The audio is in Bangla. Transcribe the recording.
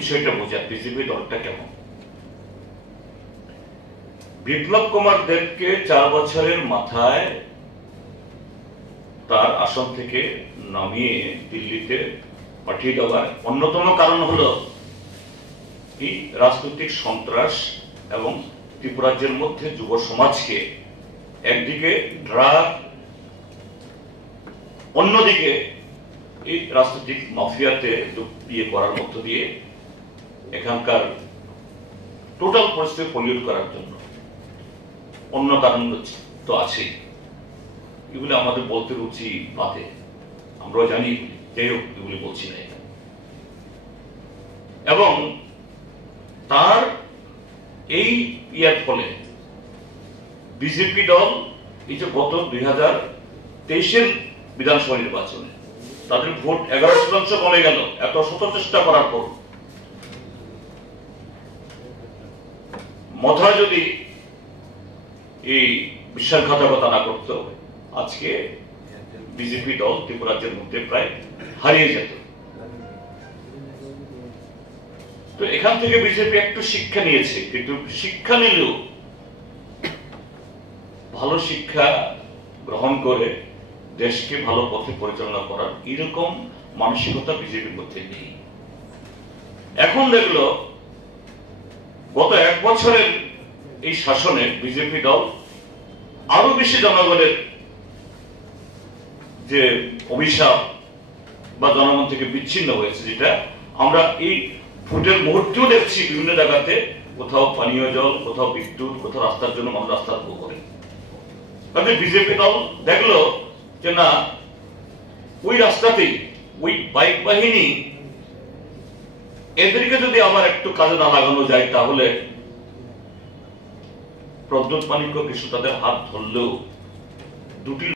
বিষয়টা বোঝা বিজেপি দলটা কেমন। বিপ্লব কুমার দেবকে 4 বছরের মাথায় তার আসন থেকে নামিয়ে দিল্লিতে পাঠিয়ে দেওয়ার অন্যতম কারণ হলো এই রাজনৈতিক সন্ত্রাস এবং ত্রিপুরাজ্যের মধ্যে যুব সমাজকে একদিকে ড্রাগ, অন্যদিকে এই রাজনৈতিক মাফিয়াতে ইয়ে করার মধ্য দিয়ে এখানকার টোটাল পরিস্থিতি পলিউট করার জন্য। অন্য কারণ তো আছে, এগুলি আমাদের বলতে রুচি বাদে, আমরাও জানি, যাই হোক এগুলি বলছি না। এবং তার এই ইয়ার ফলে বিজেপি দল এই যে গত 2023-এর বিধানসভা নির্বাচনে তাদের ভোট 11% কমে গেল, এত শত চেষ্টা করার পর। মাথায় যদি এই বিশ্বাসঘাতকতা না করতে হবে, আজকে বিজেপি দল ত্রিপুরাজ্যের মধ্যে প্রায় হারিয়ে যেত। তো এখান থেকে বিজেপি একটু শিক্ষা নিয়েছে, কিন্তু শিক্ষা নিলেও ভালো শিক্ষা গ্রহণ করে দেশকে ভালো পথে পরিচালনা করার এরকম মানসিকতা বিজেপির মধ্যে নেই। এখন দেখলো গত 1 বছরের এই শাসনে বিজেপি দল আরো বেশি জনগণের যে অভিশাপ বা জনগণ থেকে বিচ্ছিন্ন হয়েছে, যেটা আমরা এই ভোটের মুহূর্তেও দেখছি বিভিন্ন জায়গাতে, কোথাও পানীয় জল, কোথাও বিদ্যুৎ, কোথাও রাস্তার জন্য মানুষ রাস্তার উপর করে। তাদের বিজেপি দল দেখলো যে না, ওই রাস্তাতেই ওই বাইক বাহিনী এদেরকে যদি আবার একটু কাজে না লাগানো যায়, তাহলে প্রদ্যোৎ মানিক্য কিছু তাদের হাত ধরলেও দুটি